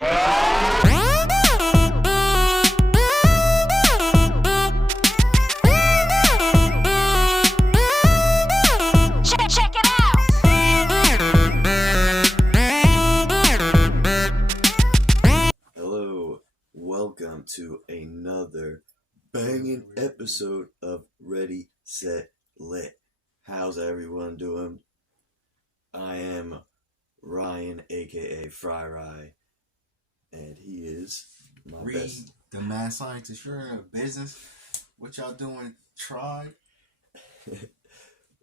Check it out. Hello, welcome to another banging episode of Ready, Set, Lit. How's everyone doing? I am Ryan, aka Fry Rye, and he is my Reed, best. the mad scientist. You're in a business. What y'all doing? Try.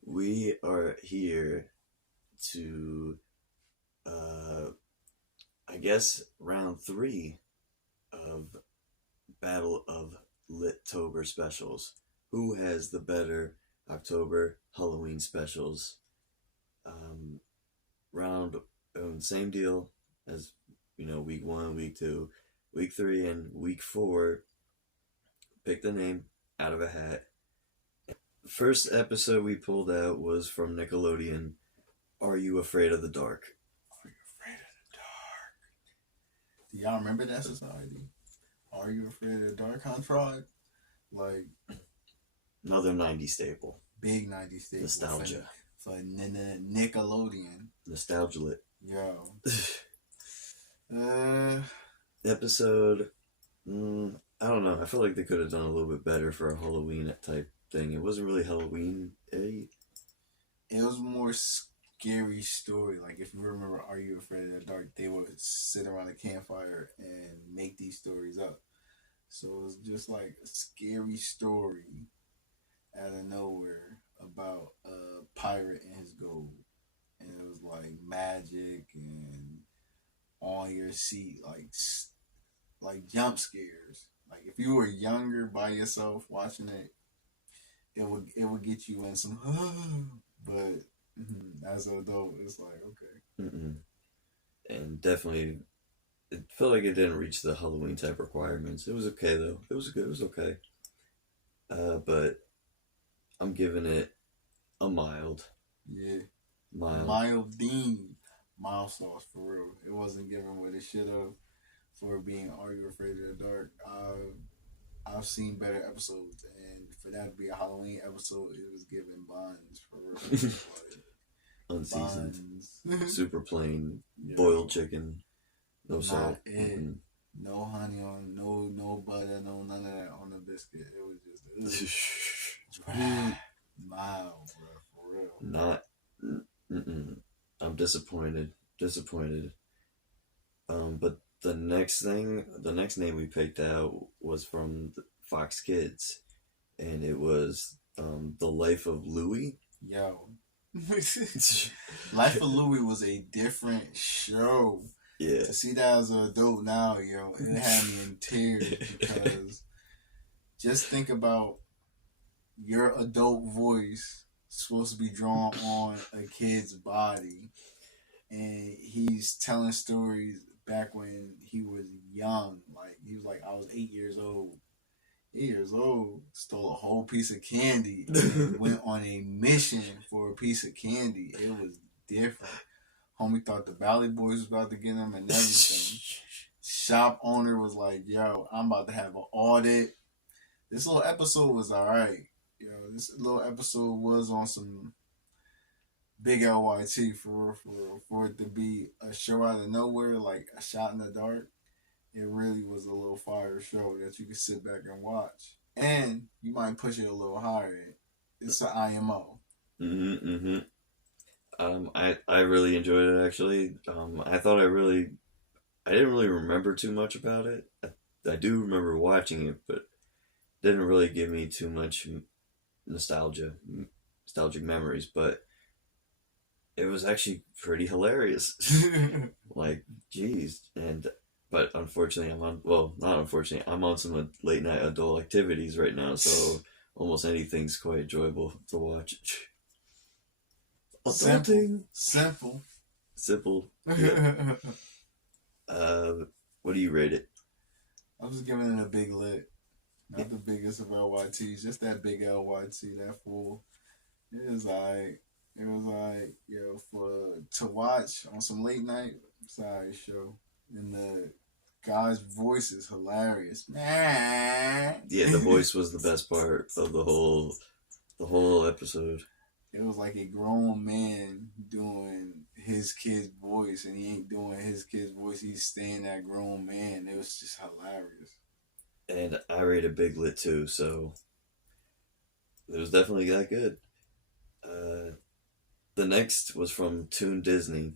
We are here to, I guess, round 3 of Battle of Lytober specials. Who has the better October Halloween specials? Same deal as, week 1, week 2, week 3, and week 4. Pick the name out of a hat. The first episode we pulled out was from Nickelodeon, Are You Afraid of the Dark? Are you afraid of the dark? Do y'all remember that society? Are you afraid of the dark? Huh, Tried? Like, Another 90s staple. big 90s staple. Nostalgia. For Nickelodeon. Nostalgia lit. Yo. Episode, I don't know. I feel like they could have done a little bit better for a Halloween type thing. It wasn't really Halloween. It was more scary story. Like, if you remember Are You Afraid of the Dark, they would sit around a campfire and make these stories up. So it was just like a scary story out of nowhere about a pirate and his gold. And it was like magic and on your seat, like jump scares. Like, if you were younger by yourself watching it, it would get you in some but as an adult it's like okay. And definitely it felt like it didn't reach the Halloween type requirements. It was okay though. It was okay. But I'm giving it a mild. Yeah. Mild Mild sauce for real. It wasn't given what it should have for being Are You Afraid of the Dark. I've seen better episodes, and for that to be a Halloween episode, it was given buns for real. Unseasoned. Buns. Super plain. Yeah. Boiled chicken. No Not salt. it. No honey on, no butter, no none of that on the biscuit. It was just mild, bro, for real. Not. I'm disappointed. But the next name we picked out was from Fox Kids, and it was The Life of Louie. Yo. Life of Louie was a different show. Yeah. To see that as an adult now, yo, it had me in tears because just think about your adult voice supposed to be drawn on a kid's body, and he's telling stories back when he was young. Like, he was like, I was 8 years old. 8 years old, stole a whole piece of candy and went on a mission for a piece of candy. It was different. Homie thought the Valley Boys was about to get him and everything. Shop owner was like, yo, I'm about to have an audit. This little episode was alright. Yo, this little episode was on some big LYT for it to be a show out of nowhere, like a shot in the dark. It really was a little fire show that you could sit back and watch. And you might push it a little higher. It's an IMO. I really enjoyed it actually. I didn't really remember too much about it. I do remember watching it, but didn't really give me too much nostalgic memories. But it was actually pretty hilarious. Like, geez, but unfortunately, I'm on some late night adult activities right now, so almost anything's quite enjoyable to watch. Adulting. Simple. Yeah. What do you rate it? I'm just giving it a big lit. Not the biggest of LYTs, just that big LYT, that full. It was alright. To watch on some late night, it's an alright show. And the guy's voice is hilarious. Yeah, the voice was the best part of the whole episode. It was like a grown man doing his kid's voice, and he ain't doing his kid's voice. He's staying that grown man. It was just hilarious. And I rated Big Lit too, so it was definitely that good. The next was from Toon Disney,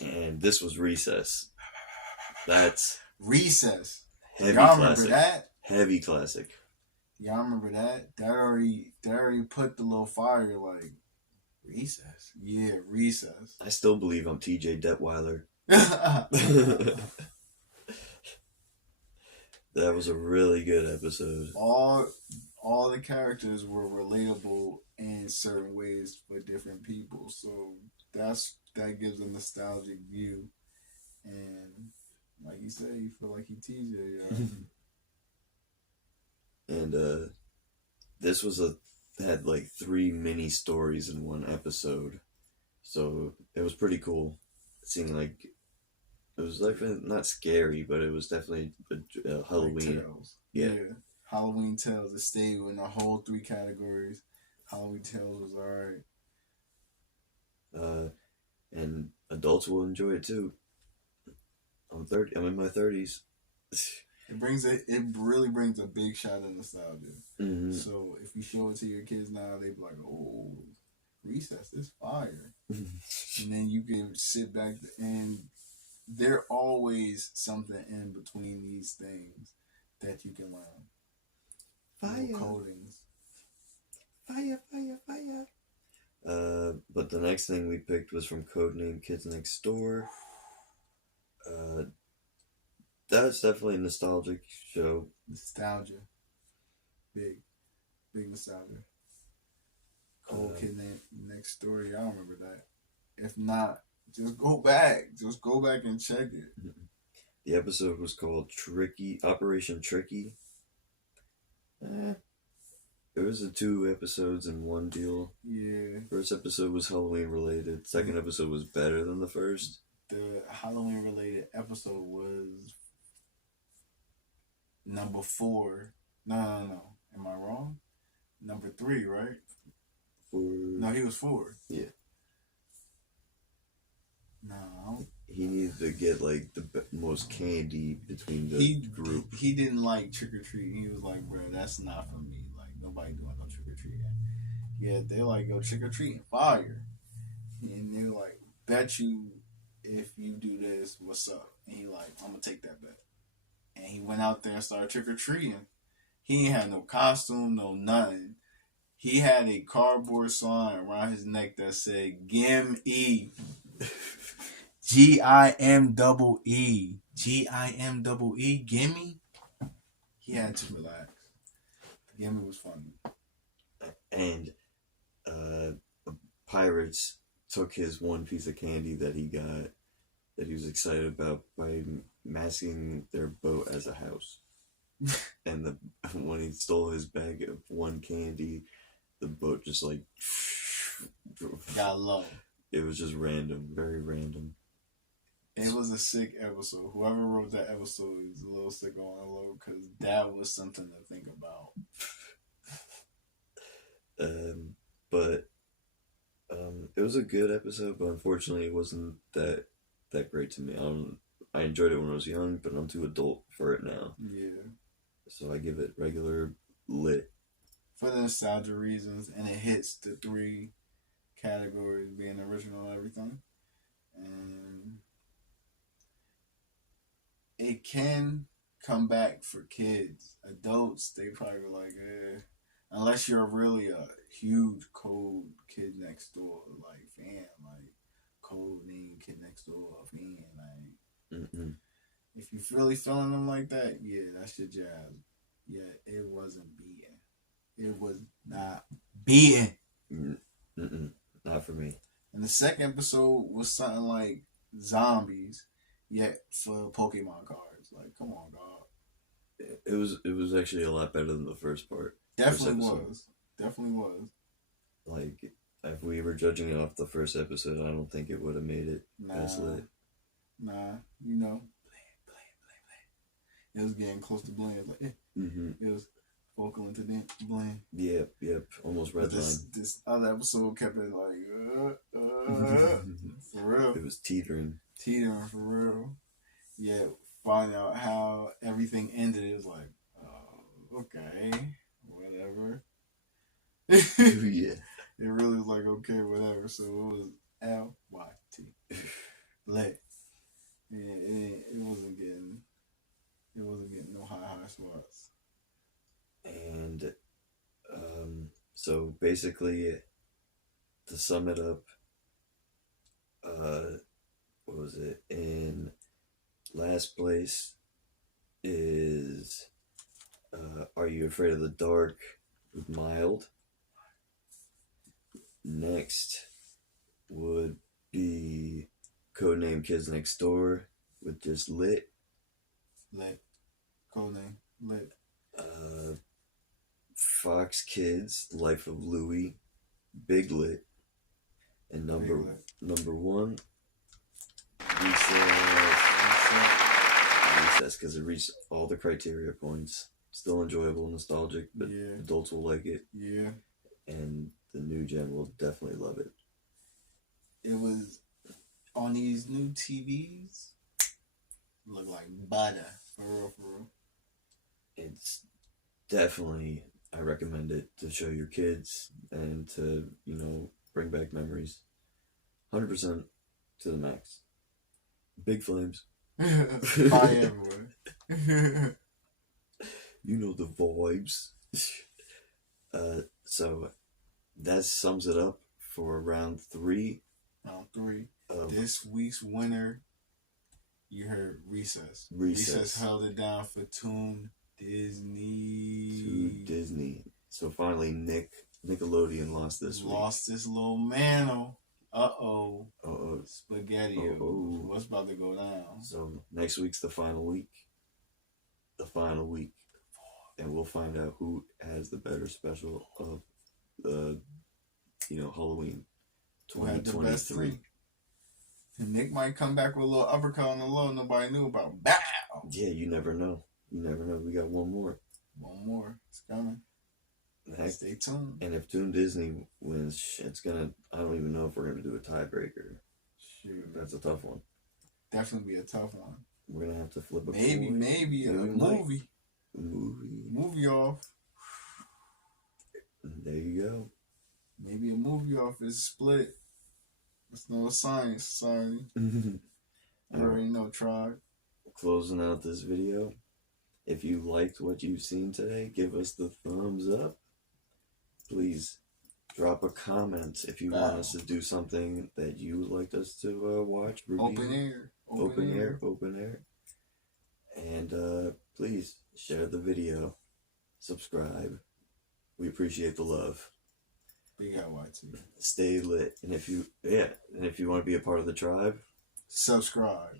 and this was Recess. That's Recess. heavy Y'all classic. remember that? Heavy classic. Y'all remember that? That already put the little fire like Recess. Yeah, Recess. I still believe I'm TJ Detweiler. That was a really good episode. All the characters were relatable in certain ways for different people, so that gives a nostalgic view. And like you said, you feel like he TJ. And this was had like 3 mini stories in one episode, so it was pretty cool. Seeing like it was definitely not scary, but it was definitely a Halloween. Like yeah, Halloween Tales. It stayed in the whole 3 categories. Halloween Tales was alright. And adults will enjoy it too. I'm in my 30s. It really brings a big shot of nostalgia. Mm-hmm. So if you show it to your kids now, they be like, "Oh, Recess is fire," and then you can sit back and there always something in between these things that you can learn. Fire. No codings. Fire, fire, fire. But the next thing we picked was from Codename Kids Next Door. That's definitely a nostalgic show. Nostalgia. Big nostalgia. Cold Kid Next Door. I don't remember that. If not, just go back. Just go back and check it. The episode was called Operation Tricky. It was 2 episodes in one deal. Yeah. First episode was Halloween related. Second episode was better than the first. The Halloween related episode was number 4. No. Am I wrong? Number 3, right? 4. No, he was 4. Yeah. No. He needed to get like the most candy between the group. He didn't like trick or treating. He was like, "Bro, that's not for me. Like nobody doing no trick or treating." Yeah, they like go trick or treating fire, and they're like, "Bet you if you do this, what's up?" And he like, "I'm gonna take that bet." And he went out there and started trick or treating. He ain't had no costume, no nothing. He had a cardboard sign around his neck that said "Gimme." GIMEE. GIMEE. Gimme. He had to relax. Gimme was funny. And pirates took his one piece of candy that he got, that he was excited about, by masking their boat as a house. And when he stole his bag of one candy, the boat just like got low. It was just random, very random. It was a sick episode. Whoever wrote that episode is a little sick on the low, because that was something to think about. But it was a good episode, but unfortunately it wasn't that great to me. I enjoyed it when I was young, but I'm too adult for it now. Yeah. So I give it regular lit. For the nostalgia reasons, and it hits the 3 categories, being original and everything. And it can come back for kids. Adults, they probably were like, unless you're really a huge Cold Kid Next Door like fan, like Cold Name Kid Next Door fan, like if you're really feeling them like that, yeah, that's your jazz. Yeah, it wasn't beating. It was not beating. Not for me. And the second episode was something like zombies, yet for Pokemon cards. Like, come on, dog. It was actually a lot better than the first part. Definitely was. Like, if we were judging it off the first episode, I don't think it would have made it as lit. Nah, you know. It was getting close to blend. It was like, it was focal into blend. Yep. Almost red line. This other episode kept it like, for real. It was teetering. Teetering for real. Yeah, find out how everything ended. It was like, oh, okay, whatever. Yeah. It really was like, okay, whatever. So it was LYT. Lit. Yeah, it wasn't getting no high spots. And so basically, to sum it up, what was it? In last place is Are You Afraid of the Dark with Mild. Next would be Codename Kids Next Door with just Lit. Codename Lit. Fox Kids Life of Louie, Big Lit. And number one, Recess, because it reached all the criteria points. Still enjoyable, nostalgic, but adults will like it. Yeah. And the new gen will definitely love it. It was on these new TVs. Look like butter, for real. It's definitely, I recommend it to show your kids and to, bring back memories. 100% to the max. Big flames. Fire everywhere. You know the vibes. So that sums it up for round 3. Round 3. This week's winner, you heard Recess. Recess held it down for Toon Disney. So finally, Nickelodeon lost this week. Lost this little mano. Uh-oh. Spaghetti. What's about to go down? So next week's the final week. And we'll find out who has the better special of Halloween 2023. And Nick might come back with a little uppercut on the low nobody knew about. Bow! Yeah, you never know. We got one more. It's coming. Stay tuned. And if Toon Disney wins, I don't even know if we're gonna do a tiebreaker. Shoot. That's a tough one. Definitely be a tough one. We're gonna have to flip a maybe a movie. Movie off. There you go. Maybe a movie off is split. It's no science, sorry. I already know, tribe. Closing out this video. If you liked what you've seen today, give us the thumbs up. Please drop a comment if you want us to do something that you would like us to watch. Review. Open air. And please share the video. Subscribe. We appreciate the love. Big LYT. Stay lit. And if you want to be a part of the tribe, subscribe.